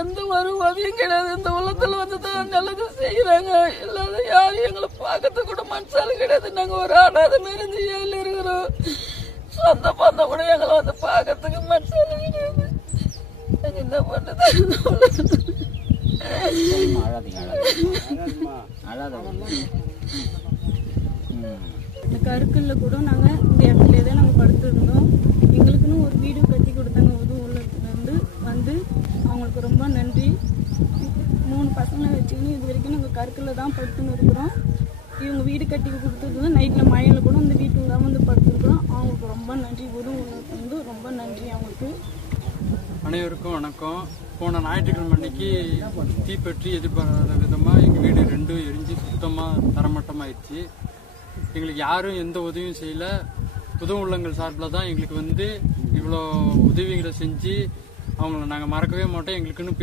எந்த ஒரு உதவியும் கிடையாது. இந்த உள்ளத்துல தான் நல்லது செய்யறாங்க. இல்லாத யாரும் எங்களை பார்க்கறது கூட மனசாலும் கிடையாது. நாங்க ஒரு ஆடாத மாதிரி ஏழு இருக்கிறோம். சொந்த பந்தம் கூட எங்களை பார்க்கறதுக்கு மனசாலும் கிடையாது. நாங்க என்ன பண்றது? இந்த கருக்கல்ல கூட நாங்க இந்த இடத்துல தான் நாங்க படுத்திருந்தோம். எங்களுக்குன்னு ஒரு வீடு கட்டி கொடுத்தாங்க. உதவுலேருந்து வந்து அவங்களுக்கு ரொம்ப நன்றி. 3 பசங்களை வச்சுக்கின்னு இது வரைக்கும் நாங்கள் கருக்கல்ல தான் படுத்துன்னு இருக்கிறோம். இவங்க வீடு கட்டி கொடுத்தது நைட்டில் மழையில் கூட இந்த வீட்டுல தான் வந்து படுத்துருக்குறோம். அவங்களுக்கு ரொம்ப நன்றி. உதவுலேருந்து வந்து ரொம்ப நன்றி அவங்களுக்கு. அனைவருக்கும் வணக்கம். போன ஞாயிற்றுக்கிழமை அன்னைக்கு தீப்பற்றி எதிர்பாராத விதமாக எங்கள் வீடு 2 எரிஞ்சு சுத்தமாக தரமட்டமாயிடுச்சு. எங்களுக்கு யாரும் எந்த உதவியும் செய்யலை. உதவு உள்ளங்கள் சார்பில் தான் எங்களுக்கு இவ்வளோ உதவிகளை செஞ்சு அவங்கள நாங்கள் மறக்கவே மாட்டோம். எங்களுக்குன்னு